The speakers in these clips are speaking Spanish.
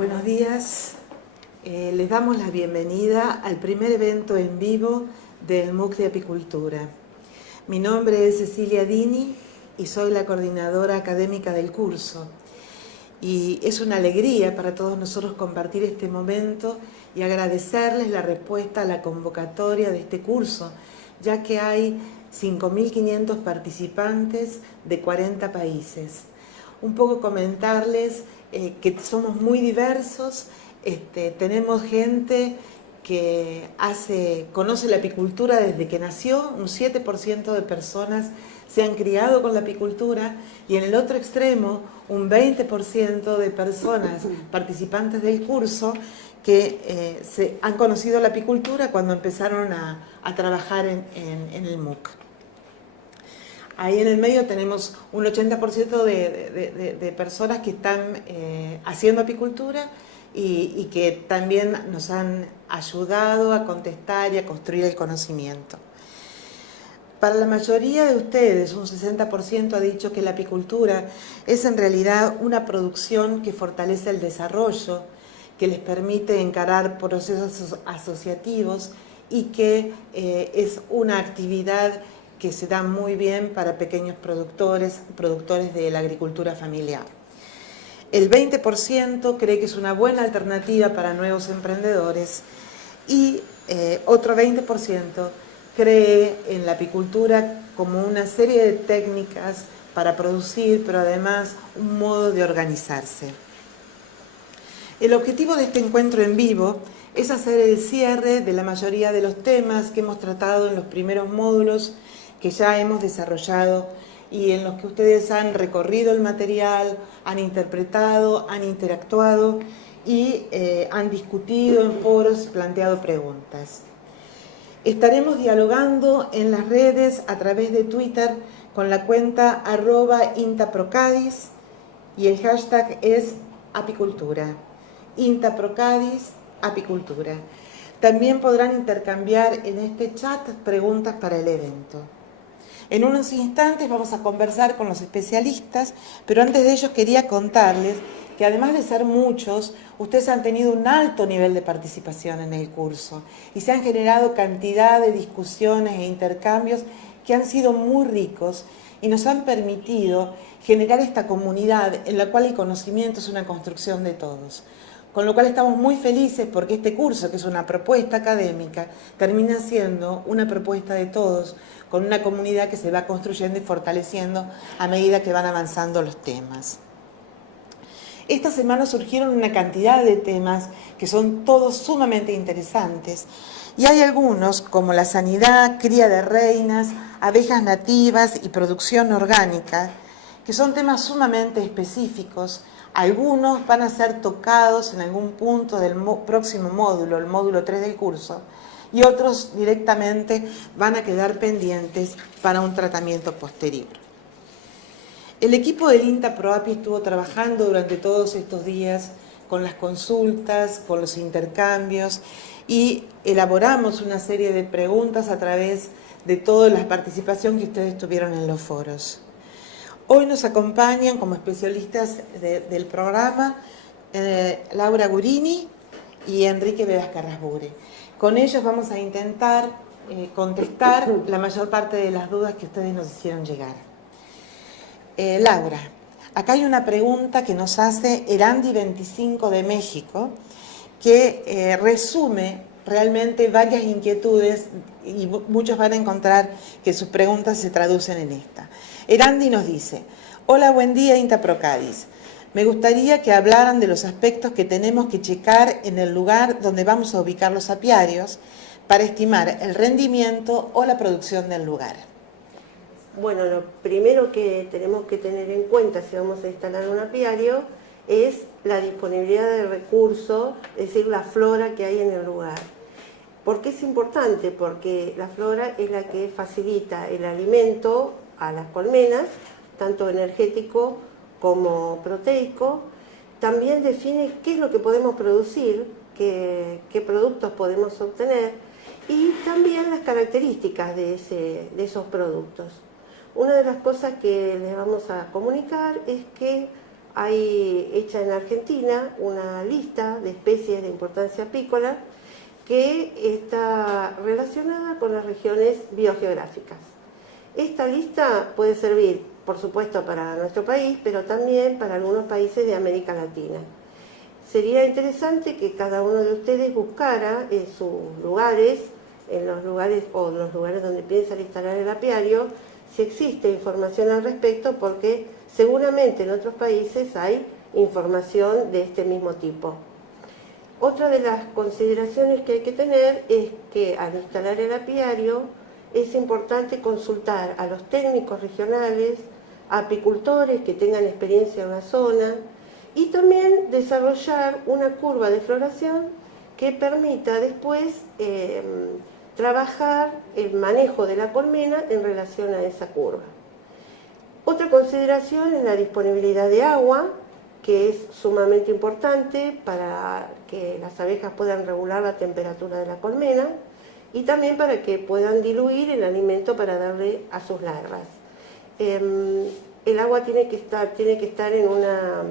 Buenos días, les damos la bienvenida al primer evento en vivo del MOOC de Apicultura. Mi nombre es Cecilia Dini y soy la coordinadora académica del curso. Y es una alegría para todos nosotros compartir este momento y agradecerles la respuesta a la convocatoria de este curso, ya que hay 5.500 participantes de 40 países. Un poco comentarles que somos muy diversos, tenemos gente que conoce la apicultura desde que nació, un 7% de personas se han criado con la apicultura y en el otro extremo un 20% de personas participantes del curso que se han conocido la apicultura cuando empezaron a trabajar en el MOOC. Ahí en el medio tenemos un 80% de personas que están haciendo apicultura y que también nos han ayudado a contestar y a construir el conocimiento. Para la mayoría de ustedes, un 60% ha dicho que la apicultura es en realidad una producción que fortalece el desarrollo, que les permite encarar procesos asociativos y que es una actividad que se da muy bien para pequeños productores de la agricultura familiar. El 20% cree que es una buena alternativa para nuevos emprendedores y otro 20% cree en la apicultura como una serie de técnicas para producir, pero además un modo de organizarse. El objetivo de este encuentro en vivo es hacer el cierre de la mayoría de los temas que hemos tratado en los primeros módulos que ya hemos desarrollado y en los que ustedes han recorrido el material, han interpretado, han interactuado y han discutido en foros, planteado preguntas. Estaremos dialogando en las redes a través de Twitter con la cuenta @INTAPROCADIS y el hashtag es apicultura. INTAPROCADIS, apicultura. También podrán intercambiar en este chat preguntas para el evento. En unos instantes vamos a conversar con los especialistas, pero antes de ello quería contarles que además de ser muchos, ustedes han tenido un alto nivel de participación en el curso y se han generado cantidad de discusiones e intercambios que han sido muy ricos y nos han permitido generar esta comunidad en la cual el conocimiento es una construcción de todos. Con lo cual estamos muy felices porque este curso, que es una propuesta académica, termina siendo una propuesta de todos, con una comunidad que se va construyendo y fortaleciendo a medida que van avanzando los temas. Esta semana surgieron una cantidad de temas que son todos sumamente interesantes y hay algunos como la sanidad, cría de reinas, abejas nativas y producción orgánica, que son temas sumamente específicos. Algunos van a ser tocados en algún punto del próximo módulo, el módulo 3 del curso, y otros directamente van a quedar pendientes para un tratamiento posterior. El equipo del INTA-PROAPI estuvo trabajando durante todos estos días con las consultas, con los intercambios y elaboramos una serie de preguntas a través de toda la participación que ustedes tuvieron en los foros. Hoy nos acompañan como especialistas del programa Laura Gurini y Enrique Vegas Carrasbure. Con ellos vamos a intentar contestar la mayor parte de las dudas que ustedes nos hicieron llegar. Laura, acá hay una pregunta que nos hace Erandi25 de México que resume realmente varias inquietudes y muchos van a encontrar que sus preguntas se traducen en esta. Erandi nos dice: hola, buen día INTA-PROCADIS. Me gustaría que hablaran de los aspectos que tenemos que checar en el lugar donde vamos a ubicar los apiarios para estimar el rendimiento o la producción del lugar. Bueno, lo primero que tenemos que tener en cuenta si vamos a instalar un apiario es la disponibilidad de recursos, es decir, la flora que hay en el lugar. ¿Por qué es importante? Porque la flora es la que facilita el alimento a las colmenas, tanto energético como proteico. También define qué es lo que podemos producir, qué productos podemos obtener y también las características de esos productos. Una de las cosas que les vamos a comunicar es que hay hecha en Argentina una lista de especies de importancia apícola que está relacionada con las regiones biogeográficas. Esta lista puede servir, por supuesto, para nuestro país, pero también para algunos países de América Latina. Sería interesante que cada uno de ustedes buscara en sus lugares, en los lugares donde piensan instalar el apiario, si existe información al respecto, porque seguramente en otros países hay información de este mismo tipo. Otra de las consideraciones que hay que tener es que al instalar el apiario es importante consultar a los técnicos regionales, a apicultores que tengan experiencia en la zona y también desarrollar una curva de floración que permita después trabajar el manejo de la colmena en relación a esa curva. Otra consideración es la disponibilidad de agua, que es sumamente importante para que las abejas puedan regular la temperatura de la colmena y también para que puedan diluir el alimento para darle a sus larvas. El agua tiene que estar en una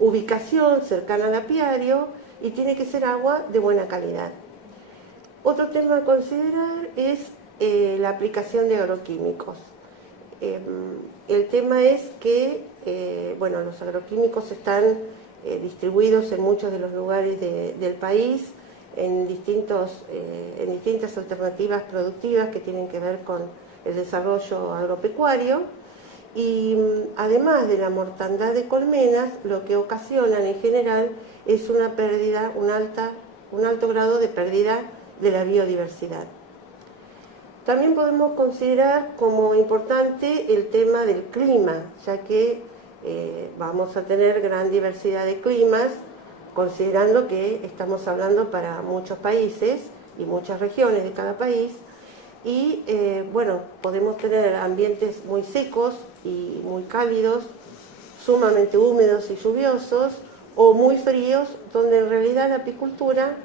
ubicación cercana al apiario y tiene que ser agua de buena calidad. Otro tema a considerar es la aplicación de agroquímicos. El tema es que los agroquímicos están distribuidos en muchos de los lugares del país, en distintas alternativas productivas que tienen que ver con el desarrollo agropecuario y además de la mortandad de colmenas, lo que ocasionan en general es una pérdida, un alto grado de pérdida de la biodiversidad. También podemos considerar como importante el tema del clima, ya que vamos a tener gran diversidad de climas, considerando que estamos hablando para muchos países y muchas regiones de cada país, y podemos tener ambientes muy secos y muy cálidos, sumamente húmedos y lluviosos, o muy fríos, donde en realidad la apicultura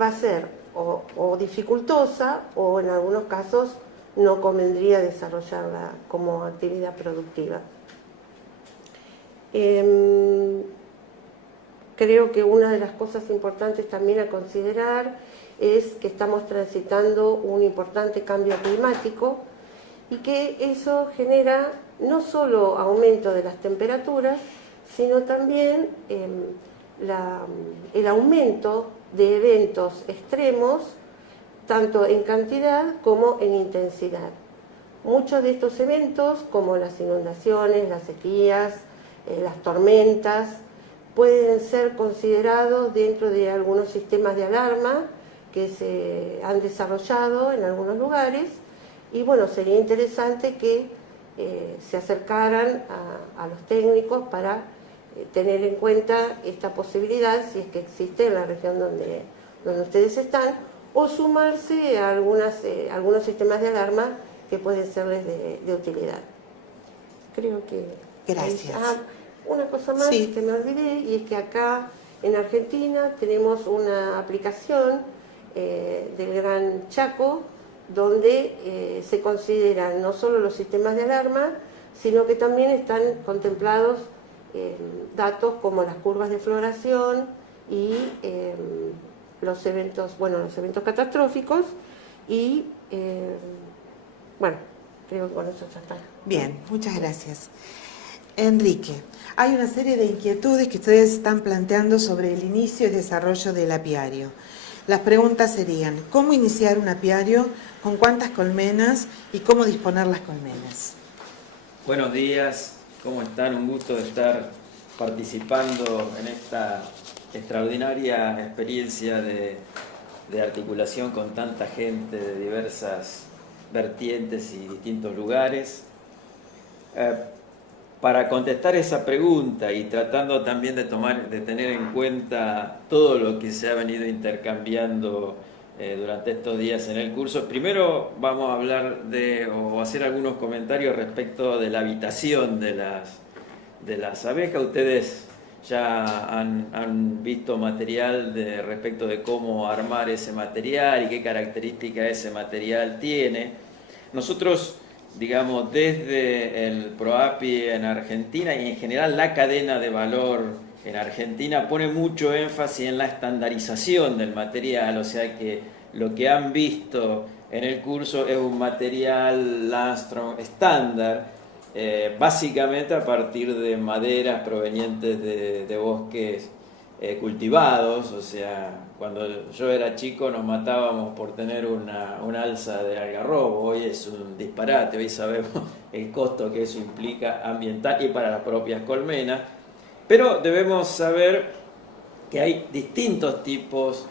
va a ser o dificultosa o en algunos casos no convendría desarrollarla como actividad productiva. Creo que una de las cosas importantes también a considerar es que estamos transitando un importante cambio climático y que eso genera no solo aumento de las temperaturas, sino también el aumento de eventos extremos, tanto en cantidad como en intensidad. Muchos de estos eventos, como las inundaciones, las sequías, las tormentas, pueden ser considerados dentro de algunos sistemas de alarma que se han desarrollado en algunos lugares y sería interesante que se acercaran a los técnicos para tener en cuenta esta posibilidad, si es que existe en la región donde ustedes están, o sumarse a algunos sistemas de alarma que pueden serles de utilidad. Creo que... Gracias. Una cosa más que me olvidé, y es que acá en Argentina tenemos una aplicación del Gran Chaco, donde se consideran no solo los sistemas de alarma, sino que también están contemplados datos como las curvas de floración y los eventos catastróficos y creo que con eso ya está. Bien, muchas gracias. Enrique, hay una serie de inquietudes que ustedes están planteando sobre el inicio y desarrollo del apiario. Las preguntas serían: ¿cómo iniciar un apiario? ¿Con cuántas colmenas? ¿Y cómo disponer las colmenas? Buenos días, ¿cómo están? Un gusto de estar participando en esta extraordinaria experiencia de articulación con tanta gente de diversas vertientes y distintos lugares. Para contestar esa pregunta y tratando también de tener en cuenta todo lo que se ha venido intercambiando durante estos días en el curso, primero vamos a hablar o hacer algunos comentarios respecto de la habitación de las abejas. Ustedes ya han visto material respecto de cómo armar ese material y qué características ese material tiene. Nosotros digamos, desde el PROAPI en Argentina y en general la cadena de valor en Argentina pone mucho énfasis en la estandarización del material, o sea que lo que han visto en el curso es un material Landstrom estándar, básicamente a partir de maderas provenientes de bosques cultivados, o sea, cuando yo era chico nos matábamos por tener una alza de algarrobo, hoy es un disparate, hoy sabemos el costo que eso implica ambiental y para las propias colmenas, pero debemos saber que hay distintos tipos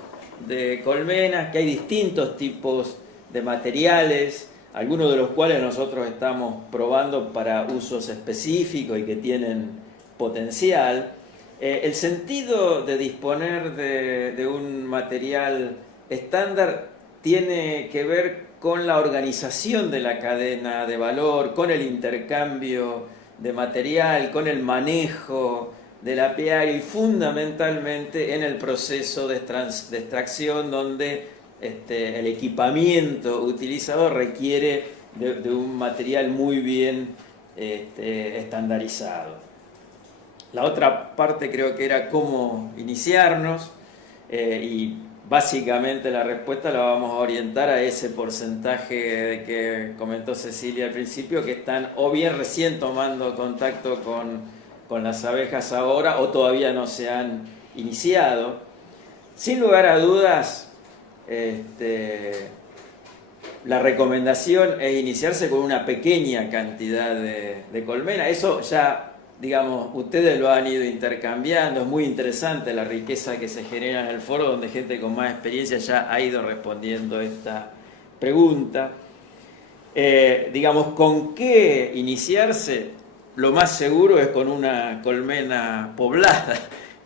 de colmenas, que hay distintos tipos de materiales, algunos de los cuales nosotros estamos probando para usos específicos y que tienen potencial. El sentido de disponer de un material estándar tiene que ver con la organización de la cadena de valor, con el intercambio de material, con el manejo del apiario y fundamentalmente en el proceso de extracción donde el equipamiento utilizado requiere de un material muy bien estandarizado. La otra parte creo que era cómo iniciarnos y básicamente la respuesta la vamos a orientar a ese porcentaje que comentó Cecilia al principio, que están o bien recién tomando contacto con las abejas ahora o todavía no se han iniciado. Sin lugar a dudas, la recomendación es iniciarse con una pequeña cantidad de colmena. Eso ya, digamos, ustedes lo han ido intercambiando, es muy interesante la riqueza que se genera en el foro, donde gente con más experiencia ya ha ido respondiendo esta pregunta. Digamos, ¿con qué iniciarse? Lo más seguro es con una colmena poblada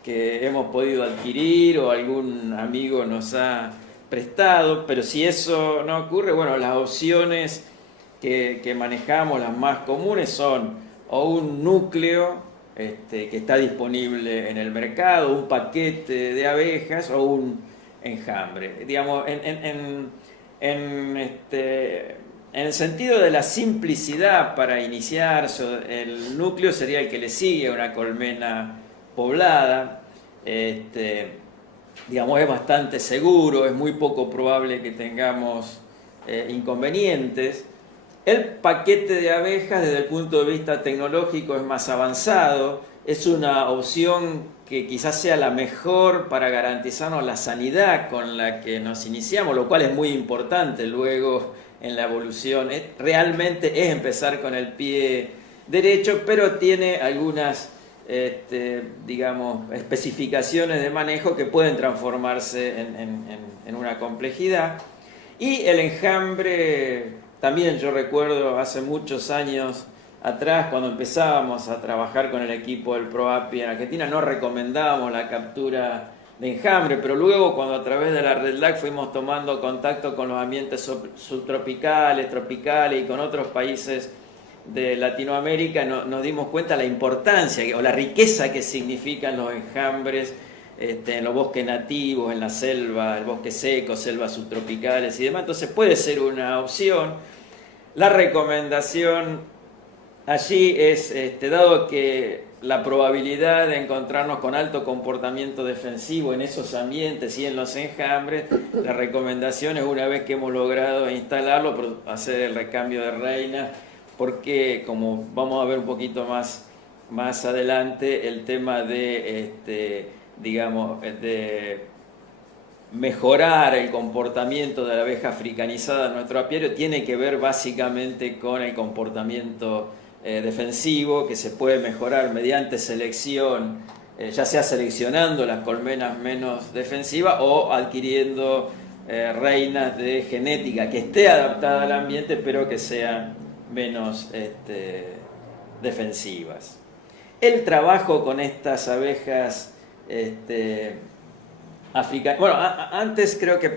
que hemos podido adquirir o algún amigo nos ha prestado, pero si eso no ocurre, bueno, las opciones que manejamos, las más comunes son o un núcleo que está disponible en el mercado, un paquete de abejas o un enjambre. Digamos, en el sentido de la simplicidad para iniciarse, el núcleo sería el que le sigue a una colmena poblada. Digamos, es bastante seguro, es muy poco probable que tengamos inconvenientes. El paquete de abejas desde el punto de vista tecnológico es más avanzado, es una opción que quizás sea la mejor para garantizarnos la sanidad con la que nos iniciamos, lo cual es muy importante luego en la evolución. Realmente es empezar con el pie derecho, pero tiene algunas digamos, especificaciones de manejo que pueden transformarse en una complejidad. Y el enjambre, también yo recuerdo hace muchos años atrás, cuando empezábamos a trabajar con el equipo del PROAPI en Argentina, no recomendábamos la captura de enjambre, pero luego cuando a través de la Red LAC fuimos tomando contacto con los ambientes subtropicales, tropicales y con otros países de Latinoamérica, nos dimos cuenta de la importancia o la riqueza que significan los enjambres en los bosques nativos, en la selva, el bosque seco, selvas subtropicales y demás. Entonces puede ser una opción. La recomendación allí es, dado que la probabilidad de encontrarnos con alto comportamiento defensivo en esos ambientes y en los enjambres, la recomendación es, una vez que hemos logrado instalarlo, hacer el recambio de reinas, porque como vamos a ver un poquito más adelante, el tema de, digamos, de mejorar el comportamiento de la abeja africanizada en nuestro apiario tiene que ver básicamente con el comportamiento defensivo, que se puede mejorar mediante selección, ya sea seleccionando las colmenas menos defensivas o adquiriendo reinas de genética que esté adaptada al ambiente pero que sean menos defensivas. El trabajo con estas abejas africanas, bueno, antes creo que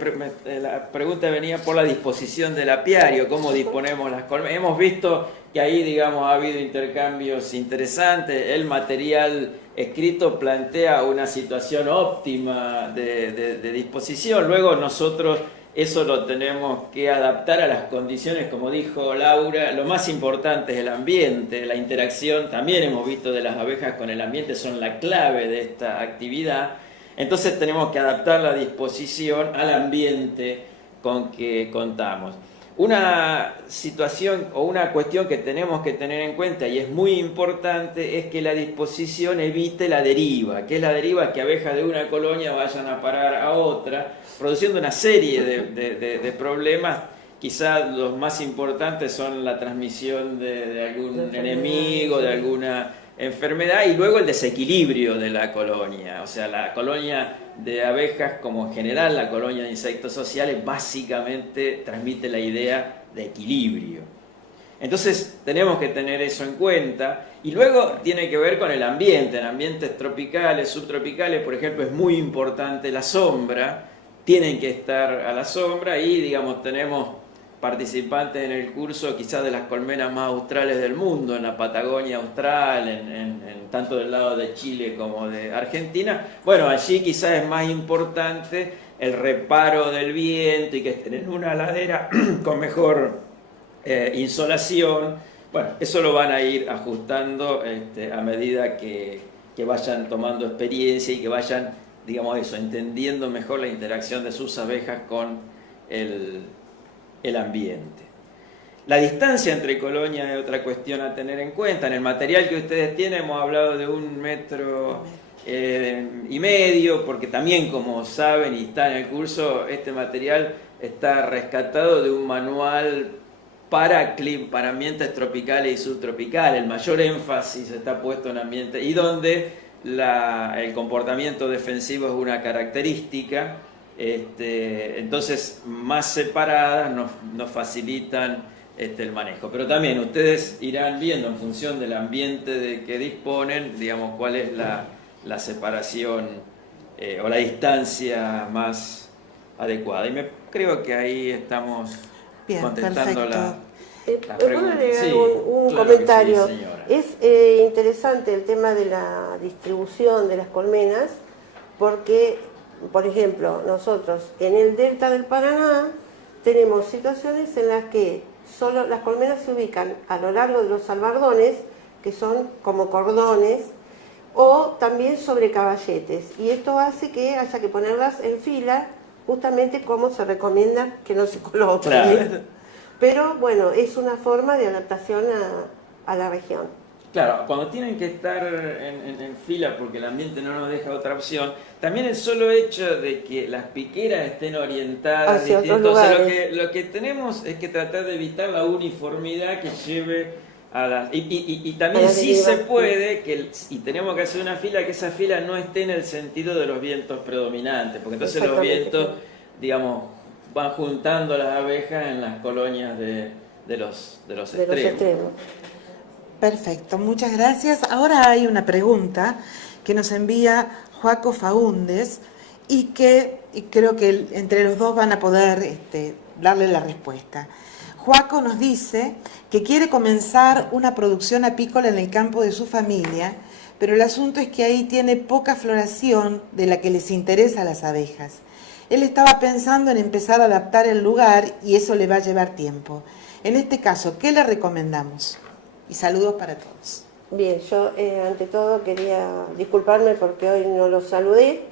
la pregunta venía por la disposición del apiario, cómo disponemos las colmenas. Hemos visto que ahí, digamos, ha habido intercambios interesantes. El material escrito plantea una situación óptima de disposición. Luego nosotros eso lo tenemos que adaptar a las condiciones, como dijo Laura. Lo más importante es el ambiente, la interacción, también hemos visto de las abejas con el ambiente, son la clave de esta actividad. Entonces tenemos que adaptar la disposición al ambiente con que contamos. Una situación o una cuestión que tenemos que tener en cuenta, y es muy importante, es que la disposición evite la deriva. ¿Qué es la deriva? Que abejas de una colonia vayan a parar a otra, produciendo una serie de problemas. Quizás los más importantes son la transmisión de algún enemigo, de alguna enfermedad, y luego el desequilibrio de la colonia. O sea, la colonia de abejas, como en general la colonia de insectos sociales, básicamente transmite la idea de equilibrio. Entonces tenemos que tener eso en cuenta. Y luego tiene que ver con el ambiente. En ambientes tropicales, subtropicales, por ejemplo, es muy importante la sombra. Tienen que estar a la sombra y, digamos, tenemos participantes en el curso quizás de las colmenas más australes del mundo, en la Patagonia austral, tanto del lado de Chile como de Argentina. Bueno, allí quizás es más importante el reparo del viento y que estén en una ladera con mejor insolación. Bueno, eso lo van a ir ajustando a medida que vayan tomando experiencia y que vayan, digamos eso, entendiendo mejor la interacción de sus abejas con el ambiente. La distancia entre colonias es otra cuestión a tener en cuenta. En el material que ustedes tienen hemos hablado de 1,5 metros, porque también, como saben y está en el curso, este material está rescatado de un manual para ambientes tropicales y subtropicales. El mayor énfasis está puesto en ambientes y donde el comportamiento defensivo es una característica. Entonces, más separadas nos facilitan el manejo. Pero también ustedes irán viendo en función del ambiente de que disponen, digamos, cuál es la separación o la distancia más adecuada. Y creo que ahí estamos contestando la pregunta. Sí, un claro comentario. Sí, señora. Es interesante el tema de la distribución de las colmenas, porque, por ejemplo, nosotros en el delta del Paraná tenemos situaciones en las que solo las colmenas se ubican a lo largo de los albardones, que son como cordones, o también sobre caballetes. Y esto hace que haya que ponerlas en fila, justamente como se recomienda que no se coloquen. Claro. Pero bueno, es una forma de adaptación a la región. Claro, cuando tienen que estar en fila porque el ambiente no nos deja otra opción, también el solo hecho de que las piqueras estén orientadas hacia distintos, otros o sea, lugares. lo que tenemos es que tratar de evitar la uniformidad que lleve a las... Y también sí se puede, y tenemos que hacer una fila, que esa fila no esté en el sentido de los vientos predominantes, porque entonces los vientos, digamos, van juntando las abejas en las colonias de los extremos. Perfecto, muchas gracias. Ahora hay una pregunta que nos envía Joaco Faúndez y creo que entre los dos van a poder darle la respuesta. Joaco nos dice que quiere comenzar una producción apícola en el campo de su familia, pero el asunto es que ahí tiene poca floración de la que les interesa a las abejas. Él estaba pensando en empezar a adaptar el lugar y eso le va a llevar tiempo. En este caso, ¿qué le recomendamos? Y saludos para todos. Bien, yo ante todo quería disculparme porque hoy no los saludé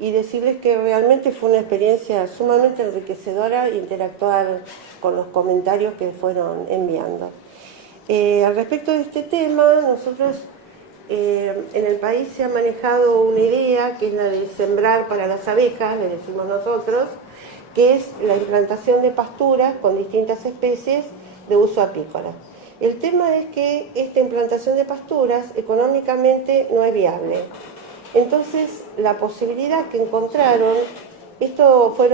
y decirles que realmente fue una experiencia sumamente enriquecedora interactuar con los comentarios que fueron enviando. Al respecto de este tema, nosotros en el país se ha manejado una idea que es la de sembrar para las abejas, le decimos nosotros, que es la implantación de pasturas con distintas especies de uso apícola. El tema es que esta implantación de pasturas económicamente no es viable. Entonces, la posibilidad que encontraron, esto fue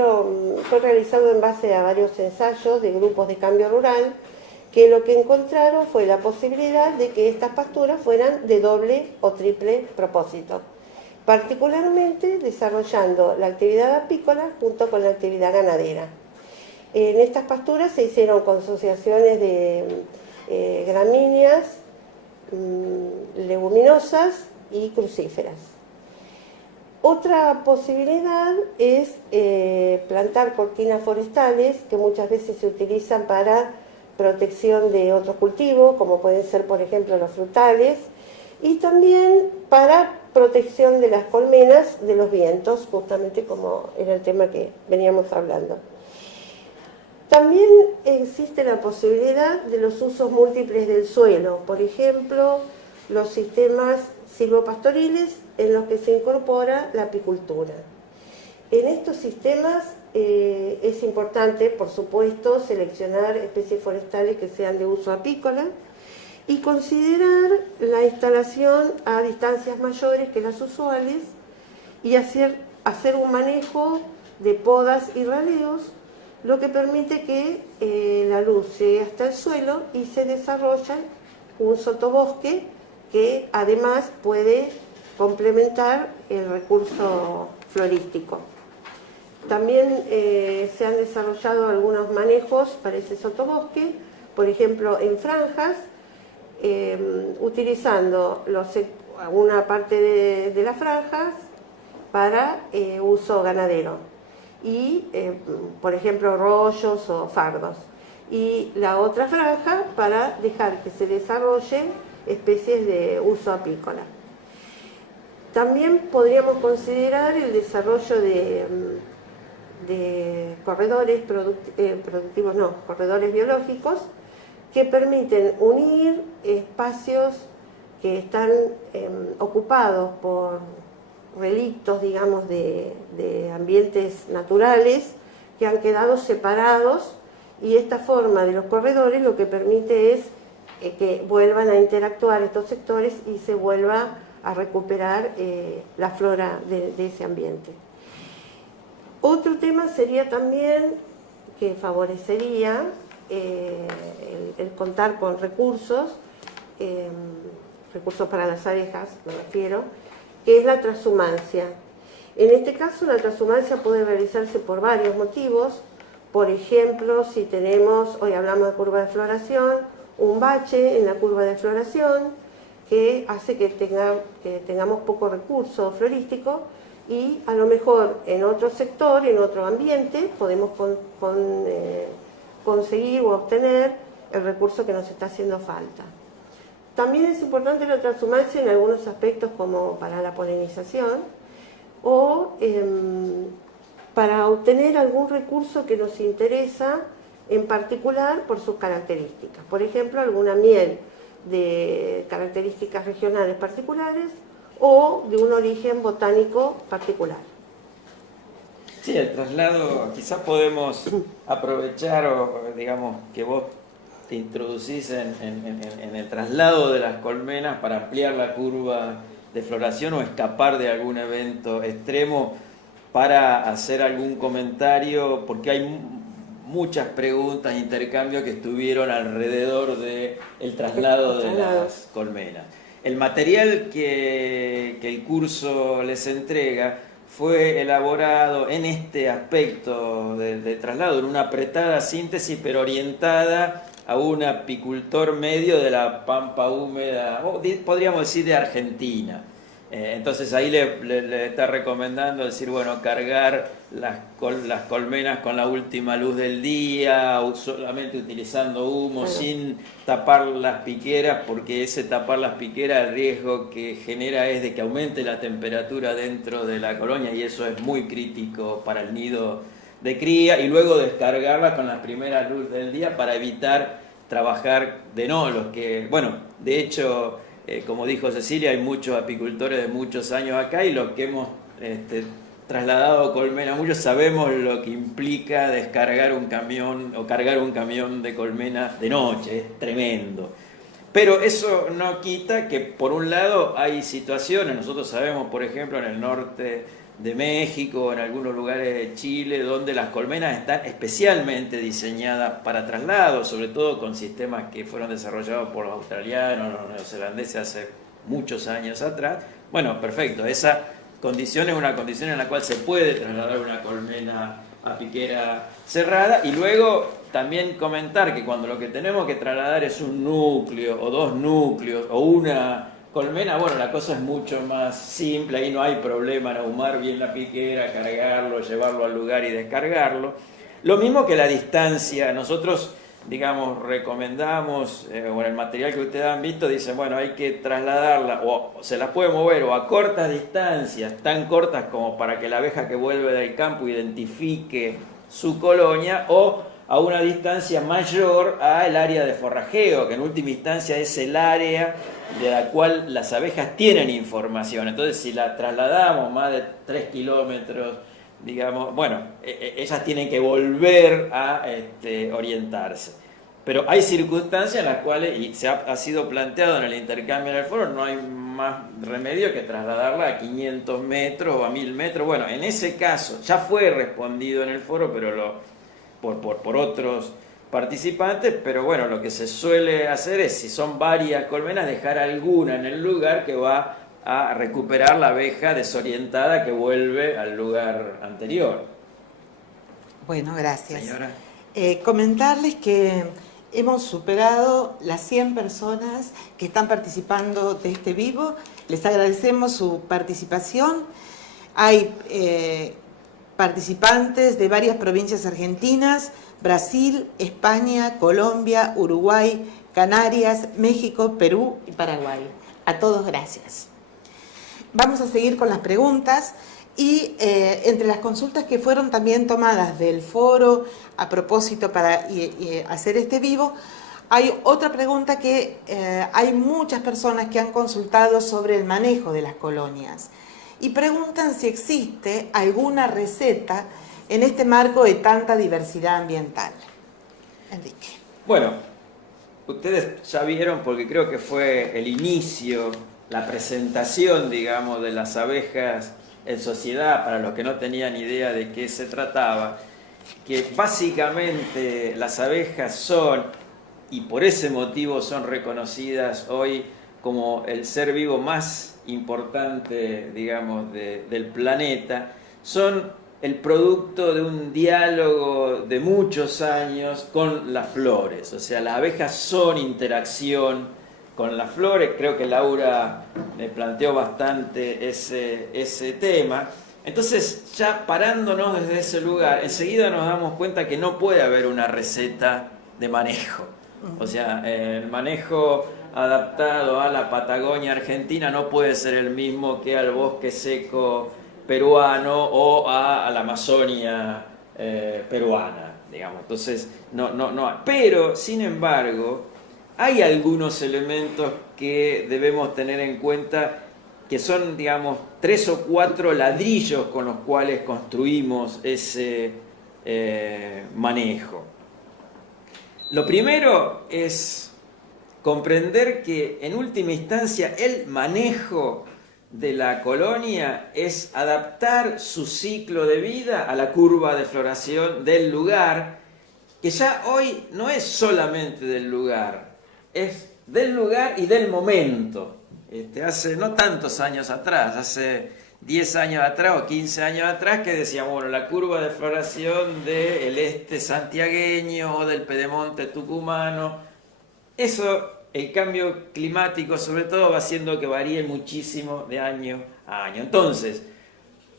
realizado en base a varios ensayos de grupos de cambio rural, que lo que encontraron fue la posibilidad de que estas pasturas fueran de doble o triple propósito, particularmente desarrollando la actividad apícola junto con la actividad ganadera. En estas pasturas se hicieron con asociaciones de gramíneas, leguminosas y crucíferas. Otra posibilidad es plantar cortinas forestales que muchas veces se utilizan para protección de otros cultivos, como pueden ser, por ejemplo, los frutales, y también para protección de las colmenas de los vientos, justamente como era el tema que veníamos hablando. También existe la posibilidad de los usos múltiples del suelo, por ejemplo, los sistemas silvopastoriles en los que se incorpora la apicultura. En estos sistemas es importante, por supuesto, seleccionar especies forestales que sean de uso apícola y considerar la instalación a distancias mayores que las usuales y hacer un manejo de podas y raleos, lo que permite que la luz llegue hasta el suelo y se desarrolle un sotobosque que además puede complementar el recurso florístico. También se han desarrollado algunos manejos para ese sotobosque, por ejemplo en franjas, utilizando una parte de las franjas para uso ganadero y, por ejemplo, rollos o fardos, y la otra franja para dejar que se desarrollen especies de uso apícola. También podríamos considerar el desarrollo de corredores corredores biológicos que permiten unir espacios que están ocupados por relictos, digamos, de ambientes naturales que han quedado separados, y esta forma de los corredores lo que permite es que vuelvan a interactuar estos sectores y se vuelva a recuperar la flora de ese ambiente. Otro tema sería también que favorecería el contar con recursos para las abejas, me refiero, que es la transhumancia. En este caso, la transhumancia puede realizarse por varios motivos. Por ejemplo, si tenemos, hoy hablamos de curva de floración, un bache en la curva de floración que hace que tengamos poco recurso florístico, y a lo mejor en otro sector, en otro ambiente, podemos conseguir o obtener el recurso que nos está haciendo falta. También es importante la transhumancia en algunos aspectos, como para la polinización o para obtener algún recurso que nos interesa en particular por sus características. Por ejemplo, alguna miel de características regionales particulares o de un origen botánico particular. Sí, el traslado, quizás podemos aprovechar, o digamos, que vos te introducís en el traslado de las colmenas para ampliar la curva de floración o escapar de algún evento extremo, para hacer algún comentario, porque hay muchas preguntas, intercambios que estuvieron alrededor del traslado de las colmenas. El material que el curso les entrega fue elaborado en este aspecto de traslado, en una apretada síntesis, pero orientada a un apicultor medio de la pampa húmeda, o podríamos decir de Argentina. Entonces ahí le está recomendando decir, bueno, cargar las colmenas con la última luz del día, solamente utilizando humo, sin tapar las piqueras, porque ese tapar las piqueras, el riesgo que genera es de que aumente la temperatura dentro de la colonia, y eso es muy crítico para el nido de cría, y luego descargarlas con la primera luz del día para evitar trabajar de noche. Bueno, de hecho, como dijo Cecilia, hay muchos apicultores de muchos años acá, y los que hemos trasladado colmena muchos sabemos lo que implica descargar un camión o cargar un camión de colmena de noche, es tremendo. Pero eso no quita que, por un lado, hay situaciones, nosotros sabemos, por ejemplo, en el norte de México, en algunos lugares de Chile, donde las colmenas están especialmente diseñadas para traslado, sobre todo con sistemas que fueron desarrollados por los australianos, los neozelandeses hace muchos años atrás. Bueno, perfecto, esa condición es una condición en la cual se puede trasladar una colmena apiquera cerrada. Y luego también comentar que cuando lo que tenemos que trasladar es un núcleo o dos núcleos o una colmena, bueno, la cosa es mucho más simple, ahí no hay problema en ahumar bien la piquera, cargarlo, llevarlo al lugar y descargarlo. Lo mismo que la distancia, nosotros, digamos, recomendamos, o en el material que ustedes han visto, dicen, bueno, hay que trasladarla, o se la puede mover, o a cortas distancias, tan cortas como para que la abeja que vuelve del campo identifique su colonia, o a una distancia mayor al área de forrajeo, que en última instancia es el área de la cual las abejas tienen información. Entonces, si la trasladamos más de 3 kilómetros, digamos, bueno, ellas tienen que volver a orientarse. Pero hay circunstancias en las cuales, y ha sido planteado en el intercambio en el foro, no hay más remedio que trasladarla a 500 metros o a 1000 metros. Bueno, en ese caso ya fue respondido en el foro, pero por otros participantes, pero bueno, lo que se suele hacer es, si son varias colmenas, dejar alguna en el lugar que va a recuperar la abeja desorientada que vuelve al lugar anterior. Bueno, gracias. Señora. Comentarles que hemos superado las 100 personas que están participando de este vivo. Les agradecemos su participación. Hay participantes de varias provincias argentinas, Brasil, España, Colombia, Uruguay, Canarias, México, Perú y Paraguay. A todos gracias. Vamos a seguir con las preguntas y entre las consultas que fueron también tomadas del foro a propósito para hacer este vivo, hay otra pregunta que hay muchas personas que han consultado sobre el manejo de las colonias y preguntan si existe alguna receta en este marco de tanta diversidad ambiental. Enrique. Bueno, ustedes ya vieron, porque creo que fue el inicio, la presentación, digamos, de las abejas en sociedad, para los que no tenían idea de qué se trataba, que básicamente las abejas son, y por ese motivo son reconocidas hoy como el ser vivo más importante, digamos, del planeta, son el producto de un diálogo de muchos años con las flores. O sea, las abejas son interacción con las flores. Creo que Laura me planteó bastante ese tema. Entonces, ya parándonos desde ese lugar, enseguida nos damos cuenta que no puede haber una receta de manejo. O sea, el manejo adaptado a la Patagonia argentina no puede ser el mismo que al bosque seco peruano o a la Amazonia peruana, digamos. Entonces, no. Pero, sin embargo, hay algunos elementos que debemos tener en cuenta que son, digamos, 3 o 4 ladrillos con los cuales construimos ese manejo. Lo primero es comprender que, en última instancia, el manejo de la colonia es adaptar su ciclo de vida a la curva de floración del lugar, que ya hoy no es solamente del lugar, es del lugar y del momento. Hace no tantos años atrás, hace 10 años atrás o 15 años atrás, que decíamos, bueno, la curva de floración del este santiagueño o del pedemonte tucumano, eso, el cambio climático sobre todo va haciendo que varíe muchísimo de año a año. Entonces,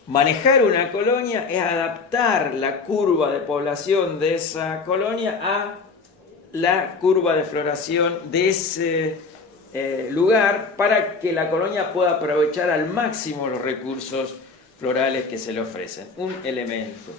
manejar una colonia es adaptar la curva de población de esa colonia a la curva de floración de ese lugar, para que la colonia pueda aprovechar al máximo los recursos florales que se le ofrecen. Un elemento.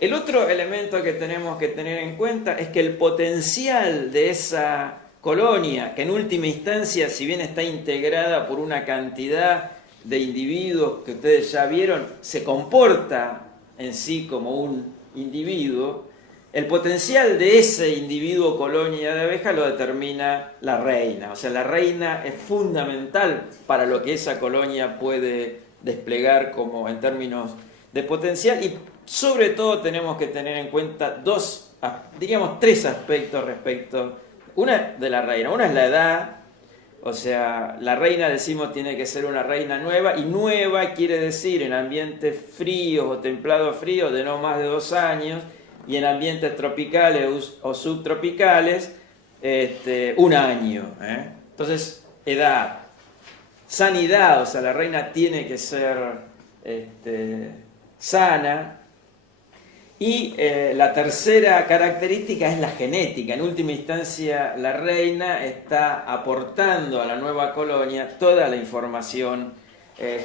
El otro elemento que tenemos que tener en cuenta es que el potencial de esa colonia, que en última instancia, si bien está integrada por una cantidad de individuos que ustedes ya vieron, se comporta en sí como un individuo, el potencial de ese individuo colonia de abejas lo determina la reina. O sea, la reina es fundamental para lo que esa colonia puede desplegar como en términos de potencial, y sobre todo tenemos que tener en cuenta tres aspectos respecto. Una de la reina, una es la edad, o sea, la reina, decimos, tiene que ser una reina nueva, y nueva quiere decir en ambientes fríos o templados fríos de no más de 2 años, y en ambientes tropicales o subtropicales 1 año. Entonces, edad. sanidad, o sea, la reina tiene que ser sana. Y la tercera característica es la genética. En última instancia, la reina está aportando a la nueva colonia toda la información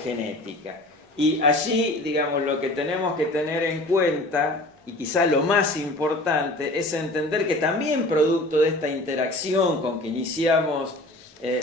genética. Y allí, digamos, lo que tenemos que tener en cuenta, y quizá lo más importante, es entender que también producto de esta interacción con que iniciamos,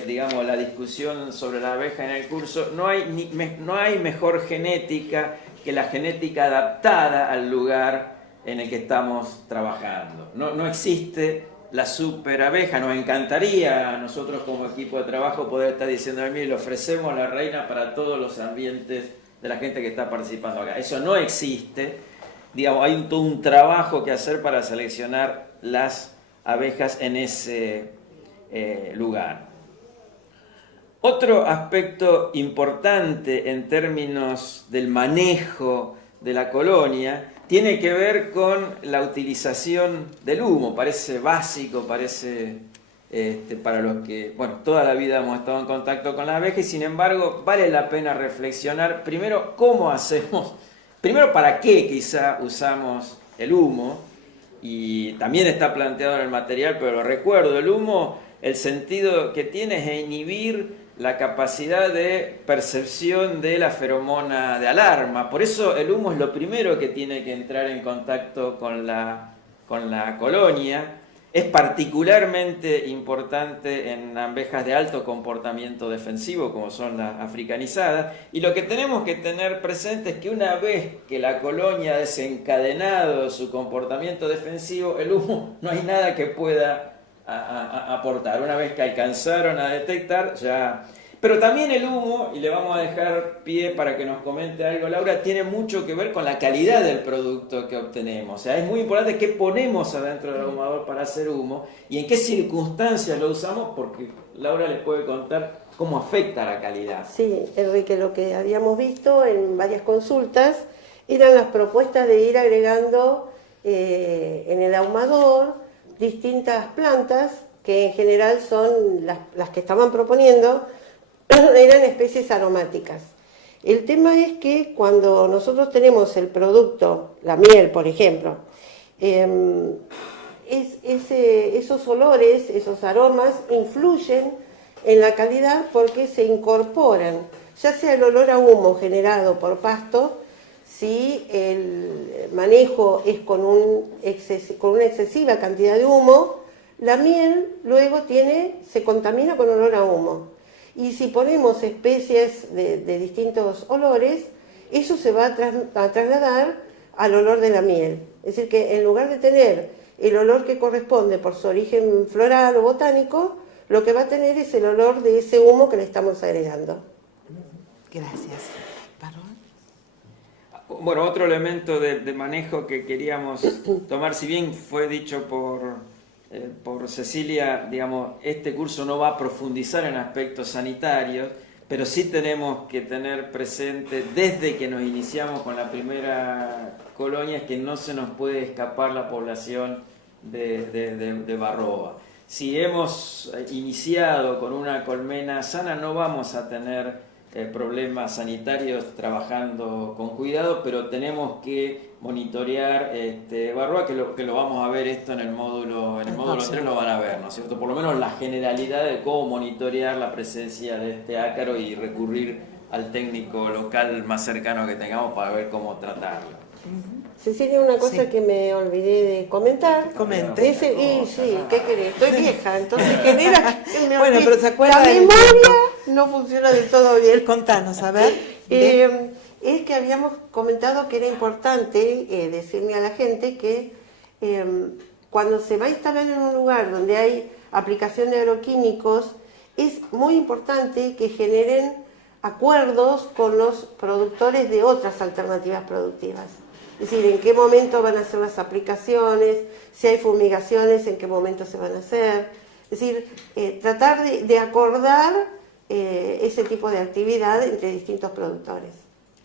digamos, la discusión sobre la abeja en el curso, no hay mejor genética que la genética adaptada al lugar en el que estamos trabajando. No existe la super abeja. Nos encantaría a nosotros como equipo de trabajo poder estar diciendo, mire, le ofrecemos la reina para todos los ambientes de la gente que está participando acá. Eso no existe. Digamos, hay todo un trabajo que hacer para seleccionar las abejas en ese lugar. Otro aspecto importante en términos del manejo de la colonia tiene que ver con la utilización del humo. Parece básico, parece para los que, bueno, toda la vida hemos estado en contacto con la abeja, y sin embargo vale la pena reflexionar primero cómo hacemos, primero para qué quizá usamos el humo, y también está planteado en el material, pero lo recuerdo, el humo, el sentido que tiene es inhibir la capacidad de percepción de la feromona de alarma. Por eso el humo es lo primero que tiene que entrar en contacto con la colonia. Es particularmente importante en abejas de alto comportamiento defensivo, como son las africanizadas. Y lo que tenemos que tener presente es que una vez que la colonia ha desencadenado su comportamiento defensivo, el humo no hay nada que pueda aportar. Una vez que alcanzaron a detectar, ya... Pero también el humo, y le vamos a dejar pie para que nos comente algo Laura, tiene mucho que ver con la calidad del producto que obtenemos. O sea, es muy importante qué ponemos adentro del ahumador para hacer humo y en qué circunstancias lo usamos, porque Laura les puede contar cómo afecta la calidad. Sí, Enrique, lo que habíamos visto en varias consultas eran las propuestas de ir agregando en el ahumador distintas plantas que en general son las que estaban proponiendo, eran especies aromáticas. El tema es que cuando nosotros tenemos el producto, la miel por ejemplo, esos olores, esos aromas influyen en la calidad porque se incorporan, ya sea el olor a humo generado por pasto, si el manejo es con una excesiva cantidad de humo, la miel luego se contamina con olor a humo. Y si ponemos especies de distintos olores, eso se va a trasladar al olor de la miel. Es decir, que en lugar de tener el olor que corresponde por su origen floral o botánico, lo que va a tener es el olor de ese humo que le estamos agregando. Gracias. Bueno, otro elemento de manejo que queríamos tomar, si bien fue dicho por Cecilia, digamos, este curso no va a profundizar en aspectos sanitarios, pero sí tenemos que tener presente desde que nos iniciamos con la primera colonia es que no se nos puede escapar la población de Varroa. Si hemos iniciado con una colmena sana, no vamos a tener problemas sanitarios trabajando con cuidado, pero tenemos que monitorear Varroa, que lo vamos a ver esto en el módulo 3, lo van a ver, ¿no es cierto? Por lo menos la generalidad de cómo monitorear la presencia de este ácaro y recurrir al técnico local más cercano que tengamos para ver cómo tratarlo. Cecilia, una cosa que me olvidé de comentar. Comente. Sí, ¿qué querés? Estoy vieja, entonces genera que me bueno, olvide. pero se acuerda la del memoria tiempo. no funciona del todo bien. Contanos, a ver. Es que habíamos comentado que era importante decirle a la gente que cuando se va a instalar en un lugar donde hay aplicación de agroquímicos, es muy importante que generen acuerdos con los productores de otras alternativas productivas. Es decir, en qué momento van a hacer las aplicaciones, si hay fumigaciones, en qué momento se van a hacer. Es decir, tratar de acordar ese tipo de actividad entre distintos productores.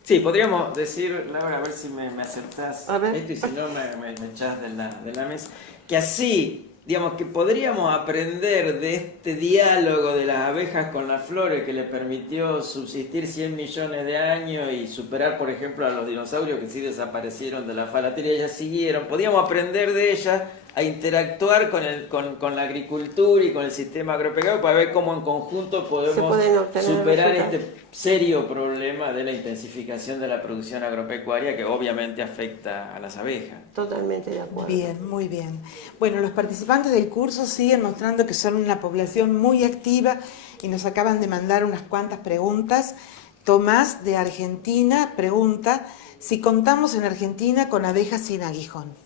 Sí, podríamos decir, Laura, a ver si me aceptás A ver. esto y si no me echás de la mesa, que así digamos que podríamos aprender de este diálogo de las abejas con las flores que le permitió subsistir 100 millones de años y superar, por ejemplo, a los dinosaurios que sí desaparecieron de la faz de la Tierra y ellas siguieron. Podríamos aprender de ellas a interactuar con la agricultura y con el sistema agropecuario para ver cómo en conjunto podemos superar este serio problema de la intensificación de la producción agropecuaria que obviamente afecta a las abejas. Totalmente de acuerdo. Bien, muy bien. Bueno, los participantes del curso siguen mostrando que son una población muy activa y nos acaban de mandar unas cuantas preguntas. Tomás, de Argentina, pregunta si contamos en Argentina con abejas sin aguijón.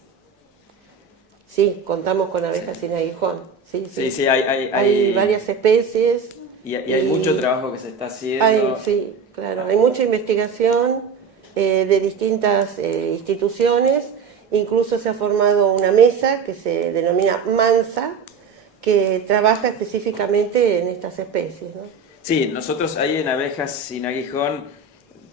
Sí, contamos con abejas sin aguijón. Sí, hay varias especies. Y hay mucho trabajo que se está haciendo. Sí, claro. Hay mucha investigación de distintas instituciones. Incluso se ha formado una mesa que se denomina MANSA, que trabaja específicamente en estas especies, ¿no? Sí, nosotros ahí en Abejas sin Aguijón,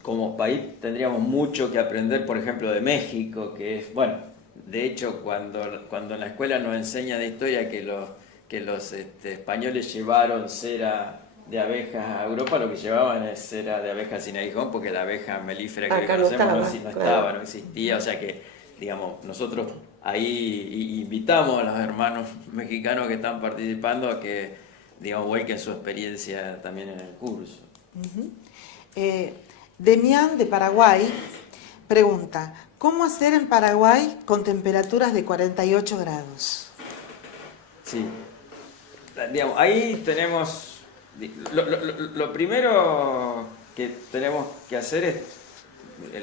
como país, tendríamos mucho que aprender, por ejemplo, de México, que es, bueno, de hecho, cuando en la escuela nos enseñan de historia que los españoles llevaron cera de abejas a Europa, lo que llevaban es cera de abejas sin aguijón, porque la abeja melífera que conocemos no existía, o sea que, digamos, nosotros ahí invitamos a los hermanos mexicanos que están participando a que, digamos, vuelquen su experiencia también en el curso. Demián, de Paraguay, pregunta: ¿cómo hacer en Paraguay con temperaturas de 48 grados? Sí, digamos, ahí tenemos... Lo primero que tenemos que hacer es,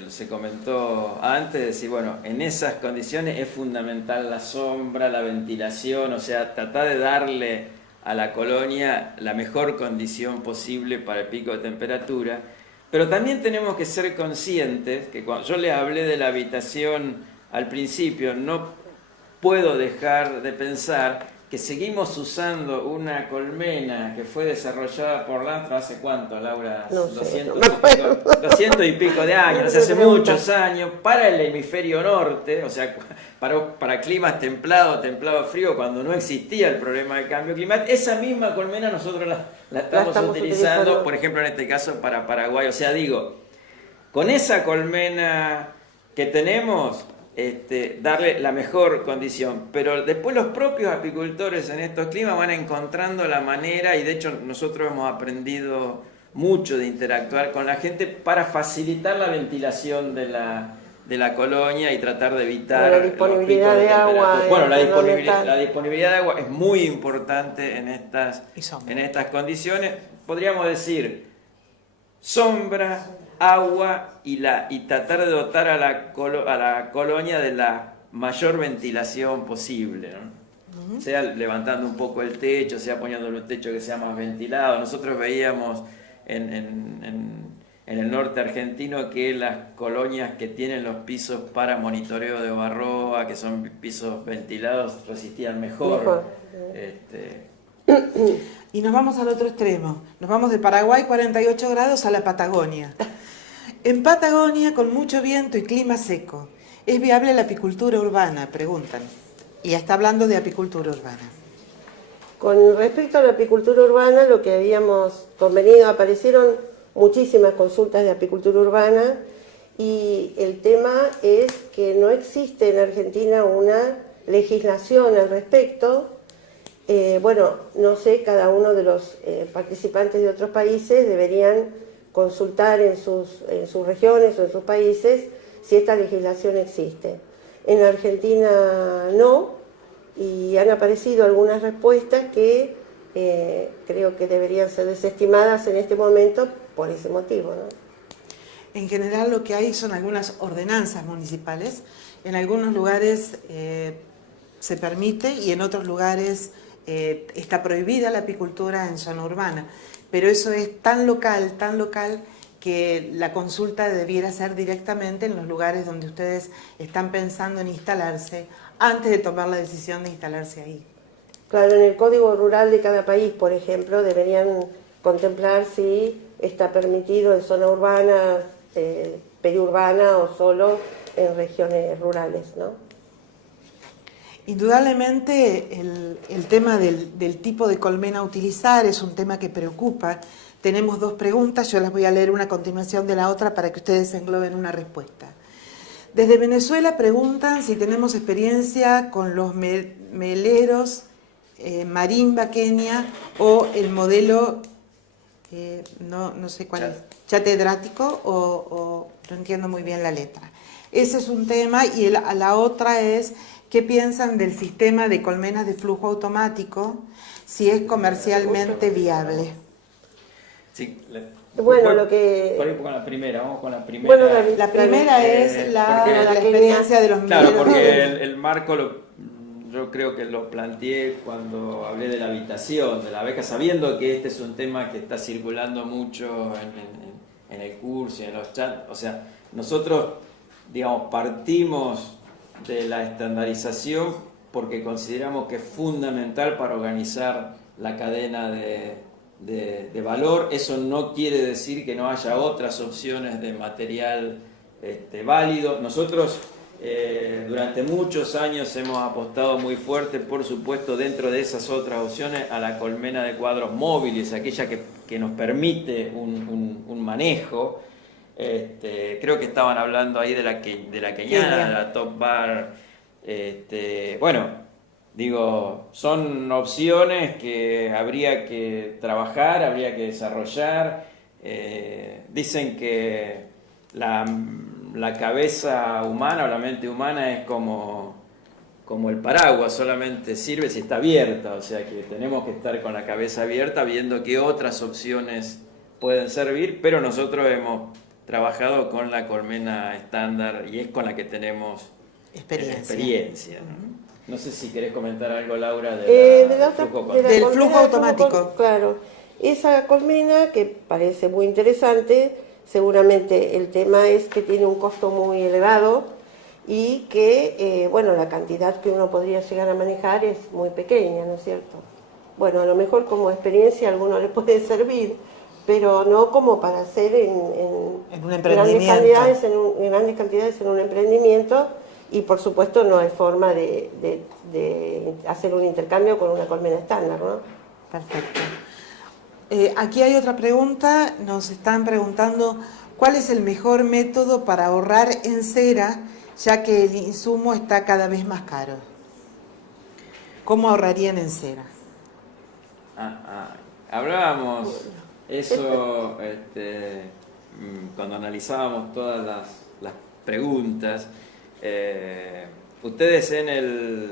se comentó antes, decir, bueno, en esas condiciones es fundamental la sombra, la ventilación, o sea, tratar de darle a la colonia la mejor condición posible para el pico de temperatura. Pero también tenemos que ser conscientes que cuando yo les hablé de la habitación al principio, no puedo dejar de pensar que seguimos usando una colmena que fue desarrollada por Lantro hace cuánto, Laura, no 200 y pico de años, hace muchos años, para el hemisferio norte, o sea, para climas templados, frío, cuando no existía el problema del cambio climático. Esa misma colmena nosotros la estamos utilizando, por ejemplo, en este caso para Paraguay. O sea, digo, con esa colmena que tenemos, darle la mejor condición, pero después los propios apicultores en estos climas van encontrando la manera, y de hecho nosotros hemos aprendido mucho de interactuar con la gente para facilitar la ventilación de la colonia y tratar de evitar la disponibilidad de agua. Bueno, la disponibilidad de agua es muy importante en estas condiciones. Podríamos decir sombra, agua y tratar de dotar a la colonia de la mayor ventilación posible, ¿no? Sea levantando un poco el techo, sea poniéndole un techo que sea más ventilado. Nosotros veíamos en el norte argentino que las colonias que tienen los pisos para monitoreo de varroa, que son pisos ventilados, resistían mejor. Y nos vamos al otro extremo, nos vamos de Paraguay 48 grados a la Patagonia. En Patagonia, con mucho viento y clima seco, ¿es viable la apicultura urbana?, preguntan. Y ya está hablando de apicultura urbana. Con respecto a la apicultura urbana, lo que habíamos convenido, aparecieron muchísimas consultas de apicultura urbana y el tema es que no existe en Argentina una legislación al respecto. Bueno, no sé, cada uno de los participantes de otros países deberían consultar en sus regiones o en sus países si esta legislación existe. En Argentina no, y han aparecido algunas respuestas que creo que deberían ser desestimadas en este momento por ese motivo, ¿no? En general lo que hay son algunas ordenanzas municipales. En algunos lugares se permite y en otros lugares está prohibida la apicultura en zona urbana. Pero eso es tan local, que la consulta debiera ser directamente en los lugares donde ustedes están pensando en instalarse, antes de tomar la decisión de instalarse ahí. Claro, en el Código Rural de cada país, por ejemplo, deberían contemplar si está permitido en zona urbana, periurbana o solo en regiones rurales, ¿no? Indudablemente el tema del tipo de colmena a utilizar es un tema que preocupa. Tenemos dos preguntas, yo las voy a leer una a continuación de la otra para que ustedes engloben una respuesta. Desde Venezuela preguntan si tenemos experiencia con los meleros marimba Kenia o el modelo, no sé cuál es, chatedrático o no entiendo muy bien la letra. Ese es un tema y la otra es qué piensan del sistema de colmenas de flujo automático, si es comercialmente viable. Sí, Bueno, lo que... Por ahí con la primera, vamos con la primera. Bueno, La primera es la experiencia de los Claro, mineros. porque el marco yo creo que lo planteé cuando hablé de la habitación, de la beca, sabiendo que este es un tema que está circulando mucho en el curso y en los chats. O sea, nosotros, digamos, partimos de la estandarización porque consideramos que es fundamental para organizar la cadena de valor. Eso no quiere decir que no haya otras opciones de material válido. Nosotros durante muchos años hemos apostado muy fuerte, por supuesto, dentro de esas otras opciones, a la colmena de cuadros móviles, aquella que nos permite un manejo. Creo que estaban hablando ahí de la Kenyana, de la Top Bar. Bueno, digo, son opciones que habría que trabajar, habría que desarrollar. Dicen que la cabeza humana o la mente humana es como el paraguas, solamente sirve si está abierta, o sea que tenemos que estar con la cabeza abierta viendo qué otras opciones pueden servir, pero nosotros hemos trabajado con la colmena estándar y es con la que tenemos experiencia. No sé si querés comentar algo, Laura, del flujo automático. Claro, esa colmena que parece muy interesante, seguramente el tema es que tiene un costo muy elevado y que, bueno, la cantidad que uno podría llegar a manejar es muy pequeña, ¿no es cierto? Bueno, a lo mejor como experiencia a alguno le puede servir, pero no como para hacer en un emprendimiento. Grandes cantidades en un emprendimiento, y por supuesto no hay forma de hacer un intercambio con una colmena estándar, ¿no? Perfecto. Aquí hay otra pregunta, nos están preguntando cuál es el mejor método para ahorrar en cera, ya que el insumo está cada vez más caro. ¿Cómo ahorrarían en cera? Hablábamos eso cuando analizábamos todas las preguntas. Ustedes en el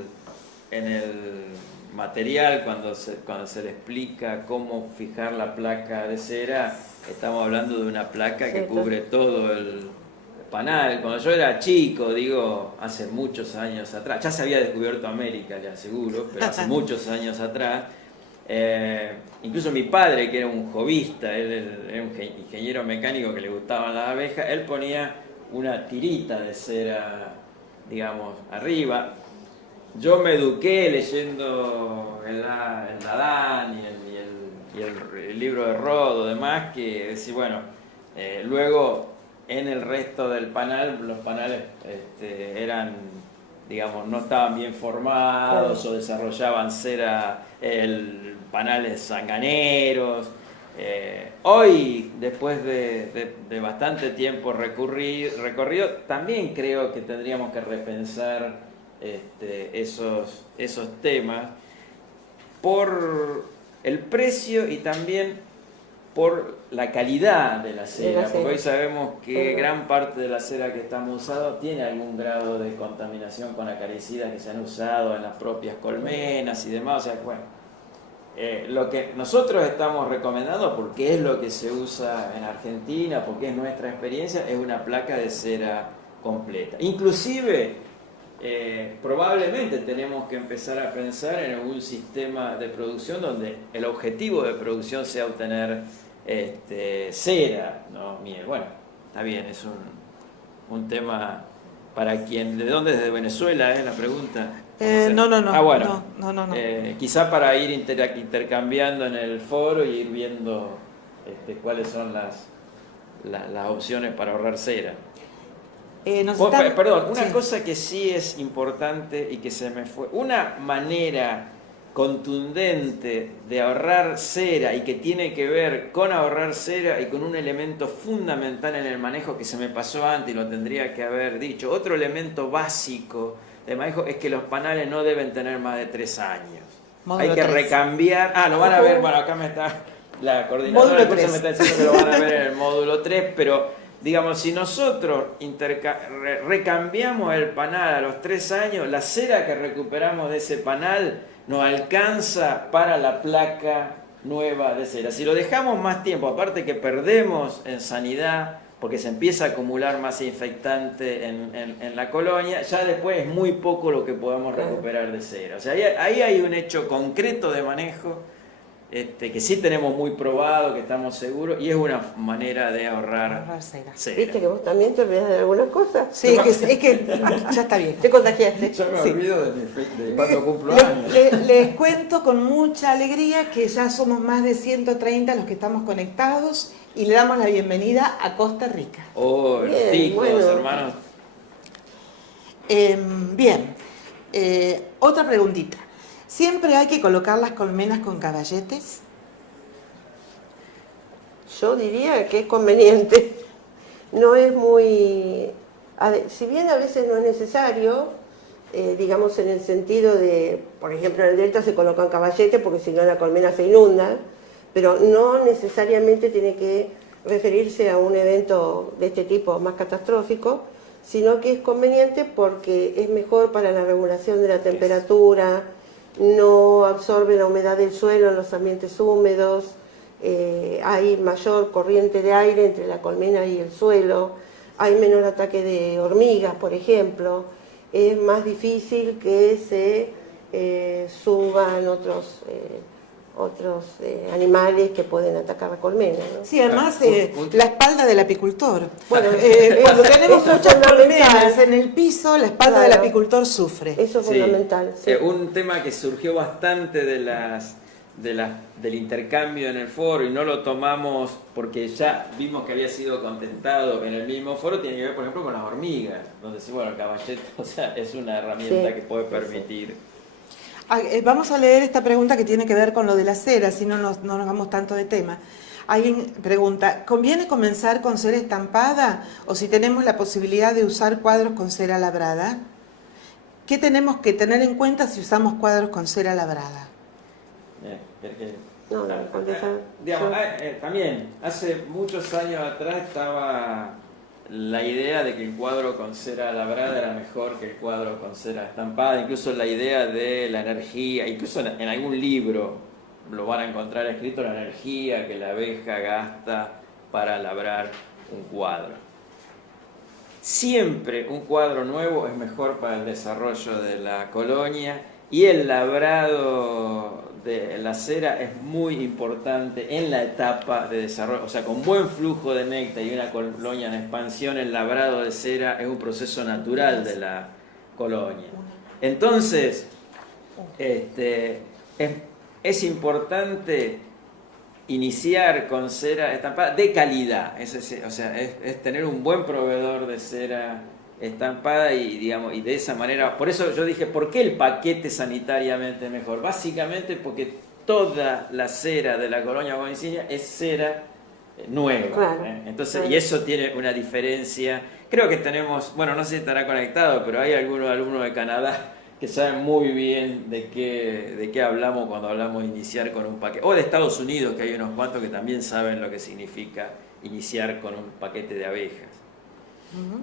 material, cuando se le explica cómo fijar la placa de cera, estamos hablando de una placa que cubre todo el panal. Cuando yo era chico, digo, hace muchos años atrás, ya se había descubierto América, le aseguro, pero hace muchos años atrás, incluso mi padre, que era un jovista, él era un ingeniero mecánico que le gustaban las abejas, él ponía una tirita de cera, digamos, arriba. Yo me eduqué leyendo el Adán y el libro de Rodo, demás, que decir, bueno, luego en el resto del panal, los panales eran, digamos, no estaban bien formados o desarrollaban cera, panales sanganeros. Hoy, después de bastante tiempo recorrido, también creo que tendríamos que repensar esos temas por el precio y también por la calidad de la cera, porque hoy sabemos que gran parte de la cera que estamos usando tiene algún grado de contaminación con acaricidas que se han usado en las propias colmenas y demás. O sea, bueno, lo que nosotros estamos recomendando, porque es lo que se usa en Argentina, porque es nuestra experiencia, es una placa de cera completa. Inclusive, probablemente tenemos que empezar a pensar en un sistema de producción donde el objetivo de producción sea obtener cera, ¿no? Miel. Bueno, está bien, es un tema para quien... ¿De dónde? ¿Desde Venezuela es la pregunta? No. Bueno, no. Quizá para ir intercambiando en el foro y ir viendo cuáles son las opciones para ahorrar cera. Perdón, una Sí. cosa que sí es importante y que se me fue. Una manera contundente de ahorrar cera y que tiene que ver con ahorrar cera y con un elemento fundamental en el manejo que se me pasó antes y lo tendría que haber dicho. Otro elemento básico de manejo es que los panales no deben tener más de 3 años. Módulo Hay que 3. recambiar. Ah, lo van a ver, bueno, acá me está la coordinadora Módulo del curso 3. me está diciendo que lo van a ver en el módulo 3, pero digamos, si nosotros recambiamos el panal a los 3 años, la cera que recuperamos de ese panal nos alcanza para la placa nueva de cera. Si lo dejamos más tiempo, aparte que perdemos en sanidad, porque se empieza a acumular masa infectante en la colonia, ya después es muy poco lo que podemos recuperar de cera. O sea, ahí hay un hecho concreto de manejo que sí tenemos muy probado, que estamos seguros, y es una manera de ahorrar cera. cera. ¿Viste que vos también te olvidás de algunas cosas? Sí, es que ya está bien. Te contagiaste. Yo me Sí. olvido de cuando cumplo años. Les cuento con mucha alegría que ya somos más de 130 los que estamos conectados y le damos la bienvenida a Costa Rica. Oh, los Bien, ticos, bueno. hermanos. Bien, otra preguntita. ¿Siempre hay que colocar las colmenas con caballetes? Yo diría que es conveniente. No es muy... Si bien a veces no es necesario, digamos en el sentido de, por ejemplo, en el delta se colocan caballetes porque si no la colmena se inunda, pero no necesariamente tiene que referirse a un evento de este tipo más catastrófico, sino que es conveniente porque es mejor para la regulación de la temperatura, no absorbe la humedad del suelo en los ambientes húmedos, hay mayor corriente de aire entre la colmena y el suelo, hay menor ataque de hormigas, por ejemplo, es más difícil que se suban otros animales que pueden atacar la colmena, ¿no? Sí, además Un- la espalda del apicultor. Bueno, Cuando tenemos eso es muchas fundamental. colmenas en el piso, la espalda del Claro. apicultor sufre. Eso es Sí. fundamental. Sí. Un tema que surgió bastante del intercambio en el foro y no lo tomamos porque ya vimos que había sido contestado en el mismo foro, tiene que ver, por ejemplo, con las hormigas, donde sí, bueno, el caballete, o sea, es una herramienta Sí. que puede permitir. Vamos a leer esta pregunta que tiene que ver con lo de la cera, si no nos vamos tanto de tema. Alguien pregunta, ¿conviene comenzar con cera estampada o si tenemos la posibilidad de usar cuadros con cera labrada? ¿Qué tenemos que tener en cuenta si usamos cuadros con cera labrada? No, contesta. Digamos, también, hace muchos años atrás estaba la idea de que el cuadro con cera labrada era mejor que el cuadro con cera estampada, incluso la idea de la energía, incluso en algún libro lo van a encontrar escrito, la energía que la abeja gasta para labrar un cuadro. Siempre un cuadro nuevo es mejor para el desarrollo de la colonia y el labrado de la cera es muy importante en la etapa de desarrollo, o sea, con buen flujo de néctar y una colonia en expansión, el labrado de cera es un proceso natural de la colonia. Entonces, es importante iniciar con cera estampada de calidad, o sea, es tener un buen proveedor de cera estampada y digamos y de esa manera, por eso yo dije, ¿por qué el paquete sanitariamente mejor? Básicamente porque toda la cera de la colonia bovincina es cera nueva, Claro, entonces claro. y eso tiene una diferencia. Creo que tenemos, bueno, no sé si estará conectado, pero hay algunos alumnos de Canadá que saben muy bien de qué hablamos cuando hablamos de iniciar con un paquete, o de Estados Unidos, que hay unos cuantos que también saben lo que significa iniciar con un paquete de abejas. Ujú.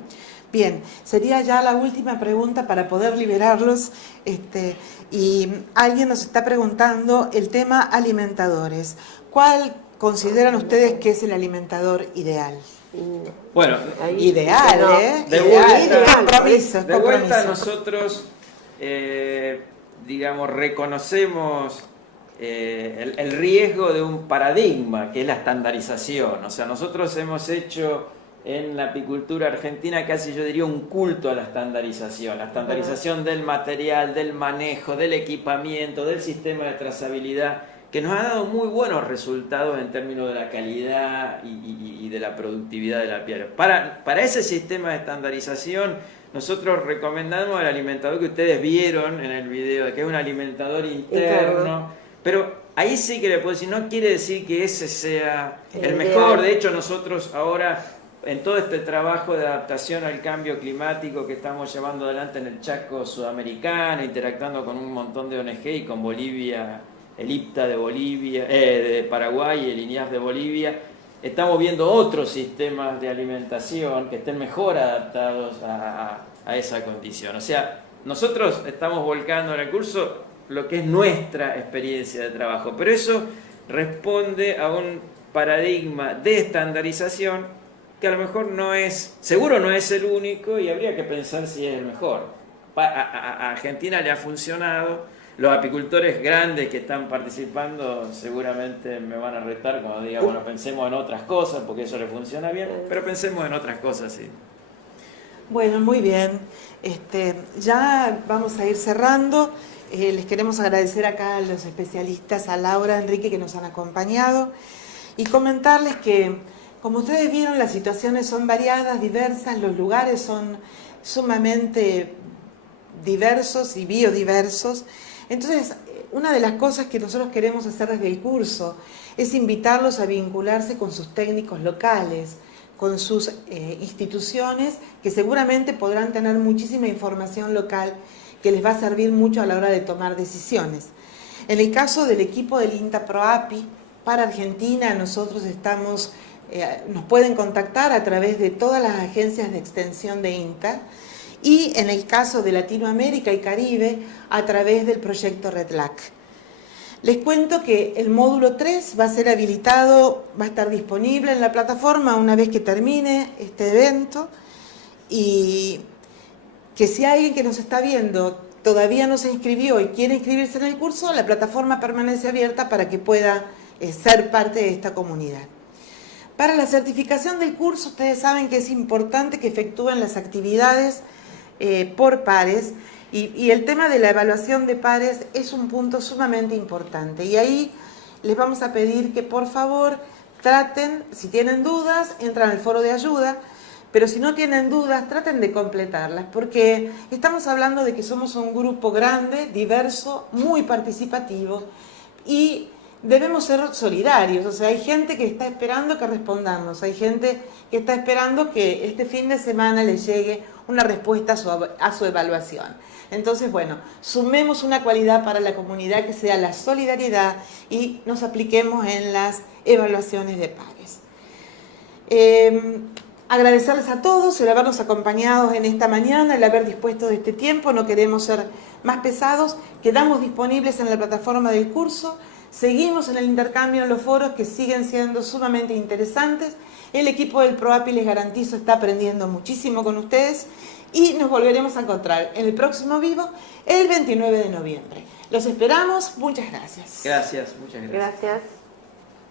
Bien, sería ya la última pregunta para poder liberarlos. Y alguien nos está preguntando el tema alimentadores. ¿Cuál consideran ustedes que es el alimentador ideal? Bueno, Ahí- Ideal, no, ¿eh? de Ideal, vuelta- es compromiso, es de vuelta compromiso. nosotros, digamos, reconocemos el riesgo de un paradigma, que es la estandarización. O sea, nosotros hemos hecho en la apicultura argentina casi yo diría un culto a la estandarización del material, del manejo, del equipamiento, del sistema de trazabilidad, que nos ha dado muy buenos resultados en términos de la calidad y de la productividad del apiario. Para ese sistema de estandarización, nosotros recomendamos el alimentador que ustedes vieron en el video, que es un alimentador interno, pero ahí sí que le puedo decir, no quiere decir que ese sea el mejor. De hecho, nosotros ahora, en todo este trabajo de adaptación al cambio climático que estamos llevando adelante en el Chaco sudamericano, interactuando con un montón de ONG y con Bolivia, el IPTA de Bolivia, de Paraguay y el INIAF de Bolivia, estamos viendo otros sistemas de alimentación que estén mejor adaptados a esa condición. O sea, nosotros estamos volcando en el curso lo que es nuestra experiencia de trabajo, pero eso responde a un paradigma de estandarización que a lo mejor seguro no es el único y habría que pensar si es el mejor. A Argentina le ha funcionado. Los apicultores grandes que están participando seguramente me van a retar cuando diga, bueno, pensemos en otras cosas, porque eso le funciona bien, pero pensemos en otras cosas, sí. Bueno, muy bien. Ya vamos a ir cerrando. Les queremos agradecer acá a los especialistas, a Laura, a Enrique, que nos han acompañado, y comentarles que, como ustedes vieron, las situaciones son variadas, diversas, los lugares son sumamente diversos y biodiversos. Entonces, una de las cosas que nosotros queremos hacer desde el curso es invitarlos a vincularse con sus técnicos locales, con sus instituciones, que seguramente podrán tener muchísima información local que les va a servir mucho a la hora de tomar decisiones. En el caso del equipo del INTA ProAPI, para Argentina, nosotros nos pueden contactar a través de todas las agencias de extensión de INTA, y en el caso de Latinoamérica y Caribe, a través del proyecto REDLAC. Les cuento que el módulo 3 va a ser habilitado, va a estar disponible en la plataforma una vez que termine este evento, y que si alguien que nos está viendo todavía no se inscribió y quiere inscribirse en el curso, la plataforma permanece abierta para que pueda ser parte de esta comunidad. Para la certificación del curso, ustedes saben que es importante que efectúen las actividades por pares, y el tema de la evaluación de pares es un punto sumamente importante, y ahí les vamos a pedir que por favor traten, si tienen dudas, entran al foro de ayuda, pero si no tienen dudas, traten de completarlas, porque estamos hablando de que somos un grupo grande, diverso, muy participativo, y debemos ser solidarios. O sea, hay gente que está esperando que respondamos, hay gente que está esperando que este fin de semana les llegue una respuesta a su evaluación. Entonces, bueno, sumemos una cualidad para la comunidad que sea la solidaridad y nos apliquemos en las evaluaciones de pares. Agradecerles a todos el habernos acompañado en esta mañana, el haber dispuesto de este tiempo. No queremos ser más pesados. Quedamos disponibles en la plataforma del curso. Seguimos en el intercambio en los foros, que siguen siendo sumamente interesantes. El equipo del ProAPI, les garantizo, está aprendiendo muchísimo con ustedes, y nos volveremos a encontrar en el próximo vivo el 29 de noviembre. Los esperamos. Muchas gracias. Gracias, muchas gracias. Gracias.